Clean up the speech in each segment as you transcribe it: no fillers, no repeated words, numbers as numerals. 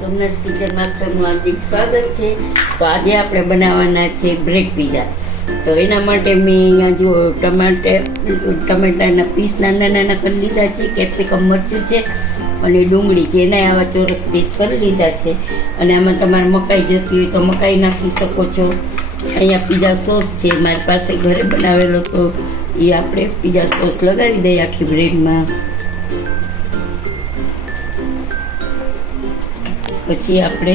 સોમનાથ કિચનમાં તમારું હાર્દિક સ્વાગત છે। તો આજે આપણે બનાવવાના છે બ્રેડ પીઝા। તો એના માટે મેં અહીંયા જો ટમેટાના પીસ નાના નાના કરી લીધા છે, કેપ્સિકમ મરચું છે અને ડુંગળી છે, એના આવા ચોરસ પીસ કરી લીધા છે। અને આમાં તમારે મકાઈ જોતી હોય તો મકાઈ નાખી શકો છો। અહીંયા પીઝા સોસ છે મારી પાસે ઘરે બનાવેલો, તો એ આપણે પીઝા સોસ લગાવી દઈએ આખી બ્રેડમાં। પછી આપણે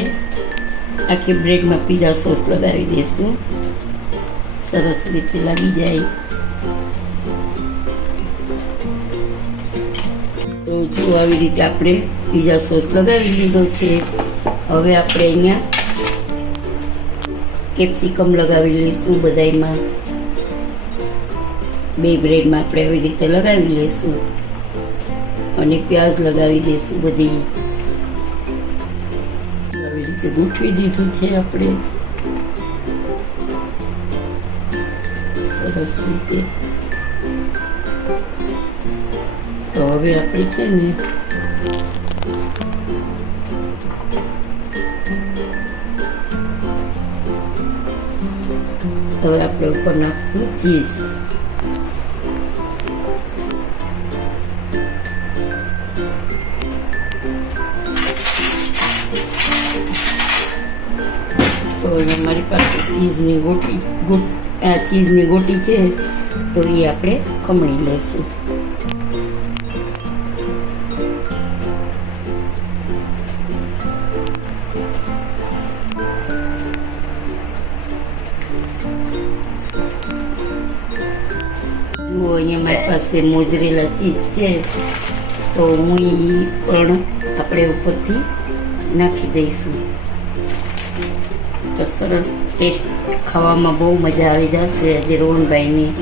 આખી બ્રેડમાં પીઝા સોસ લગાવી દઈશું, સરસ રીતે લાગી જાય। તો જો આવી રીતે આપણે પીઝા સોસ લગાવી લીધો છે। હવે આપણે અહીંયા કેપ્સિકમ લગાવી લઈશું બધાયમાં, બે બ્રેડમાં આપણે આવી રીતે લગાવી લઈશું અને પ્યાજ લગાવી દઈશું બધી આવી રીતે ગોઠવી દીધું છે આપણે સરસ રીતે। તો હવે આપણે છે ને હવે આપણે ઉપર નાખશું ચીઝ। તો અમારી પાસે ચીઝની ગોટી છે, તો એ આપણે ખમણી લઈશું। જુઓ અહીંયા મારી પાસે મોઝરેલા ચીઝ છે, તો હું એ પણ આપણે ઉપરથી નાખી દઈશું। તો સરસ ટેસ્ટ ખાવામાં બહુ મજા આવી જશે આજે રોહનભાઈની।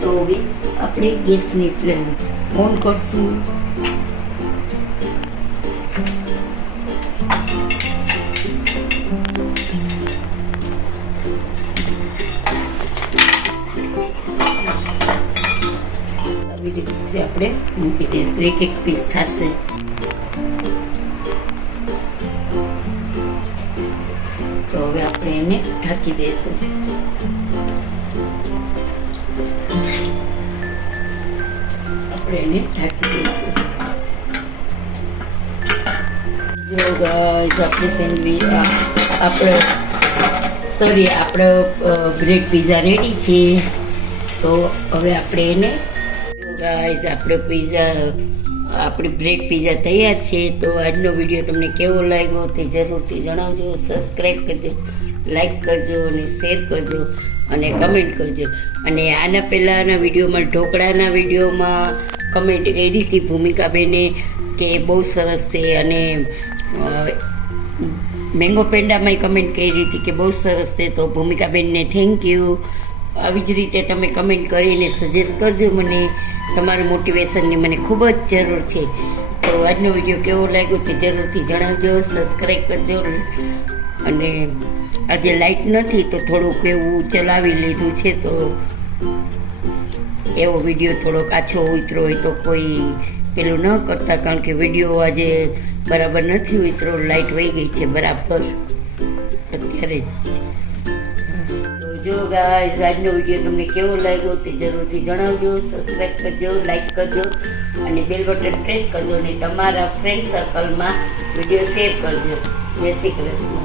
તો હવે આપણે ગેસની ફ્લેમ ઓન કરશું। આવી રીતે આપણે મૂકી દઈશું, એક એક પીસ થશે। તો હવે આપણે એને ઢાંકી દઈશું। જો ગાઈસ આપણી સેન્ડવીચ આપણો બ્રેડ પીઝા રેડી છે। તો હવે આપણે એને જો ગાઈસ આપણી બ્રેડ પીઝા તૈયાર છે। તો આજનો વિડીયો તમને કેવો લાગ્યો તે જરૂરથી જણાવજો, સબસ્ક્રાઈબ કરજો, લાઈક કરજો અને શેર કરજો અને કમેન્ટ કરજો। અને આના પહેલાંના વિડીયોમાં ઢોકળાના વિડીયોમાં કમેન્ટ કરી હતી ભૂમિકાબેને કે બહુ સરસ છે, અને મેંગો પેંડામાંય કમેન્ટ કરી હતી કે બહુ સરસ છે। તો ભૂમિકાબેનને થેન્ક યુ। આવી જ રીતે તમે કમેન્ટ કરીને સજેસ્ટ કરજો મને, તમારું મોટિવેશનની મને ખૂબ જ જરૂર છે। તો આજનો વિડીયો કેવો લાગ્યો તે જરૂરથી જણાવજો, સબસ્ક્રાઈબ કરજો। અને આજે લાઇટ નથી તો થોડુંક એવું ચલાવી લીધું છે, તો એવો વિડીયો થોડોક આછો ઉતરો હોય તો કોઈ પેલું ન કરતા, કારણ કે વિડીયો આજે બરાબર નથી ઉતરો, લાઇટ વહી ગઈ છે બરાબર અત્યારે જ। જો ગાઈસ આજનો વિડીયો તમને કેવો લાગ્યો તે જરૂરથી જણાવજો, સબસ્ક્રાઈબ કરજો, લાઈક કરજો અને બેલ બટન પ્રેસ કરજો અને તમારા ફ્રેન્ડ સર્કલમાં વિડીયો શેર કરજો। જય શ્રી કૃષ્ણ।